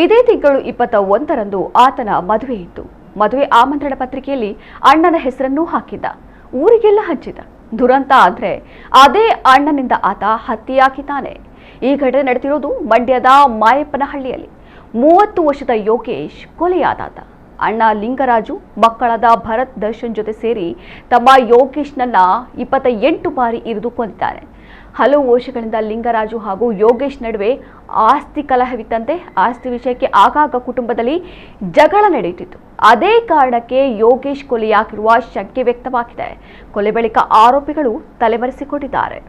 ಇದೇ ತಿಂಗಳು 21ರಂದು ಆತನ ಮದುವೆ ಇತ್ತು. ಮದುವೆ ಆಮಂತ್ರಣ ಪತ್ರಿಕೆಯಲ್ಲಿ ಅಣ್ಣನ ಹೆಸರನ್ನೂ ಹಾಕಿದ್ದ, ಊರಿಗೆಲ್ಲ ಹಂಚಿದ. ದುರಂತ ಅಂದ್ರೆ ಅದೇ ಅಣ್ಣನಿಂದ ಆತ ಹತ್ಯೆಯಾಗಿದ್ದಾನೆ. ಈ ಘಟನೆ ನಡೆದಿರೋದು ಮಂಡ್ಯದ ಮಾಯಪ್ಪನಹಳ್ಳಿಯಲ್ಲಿ. 30 ವರ್ಷದ ಯೋಗೇಶ್ ಕೊಲೆಯಾದಾತ. ಅಣ್ಣ ಲಿಂಗರಾಜು ಮಕ್ಕಳಾದ ಭರತ್ ದರ್ಶನ್ ಜೊತೆ ಸೇರಿ ತಮ್ಮ ಯೋಗೇಶ್ನನ್ನ 28 ಬಾರಿ ಇರಿದು ಕೊಂದಿದ್ದಾನೆ. ಹಲವು ವರ್ಷಗಳಿಂದ ಲಿಂಗರಾಜು ಹಾಗೂ ಯೋಗೇಶ್ ನಡುವೆ ಆಸ್ತಿ ಕಲಹವಿತ್ತಂತೆ. ಆಸ್ತಿ ವಿಷಯಕ್ಕೆ ಆಗಾಗ ಕುಟುಂಬದಲ್ಲಿ ಜಗಳ ನಡೆಯುತ್ತಿತ್ತು. ಅದೇ ಕಾರಣಕ್ಕೆ ಯೋಗೇಶ್ ಕೊಲೆಯಾಗಿರುವ ಶಂಕೆ ವ್ಯಕ್ತವಾಗಿದೆ. ಕೊಲೆ ಬಳಿಕ ಆರೋಪಿಗಳು ತಲೆಮರೆಸಿಕೊಂಡಿದ್ದಾರೆ.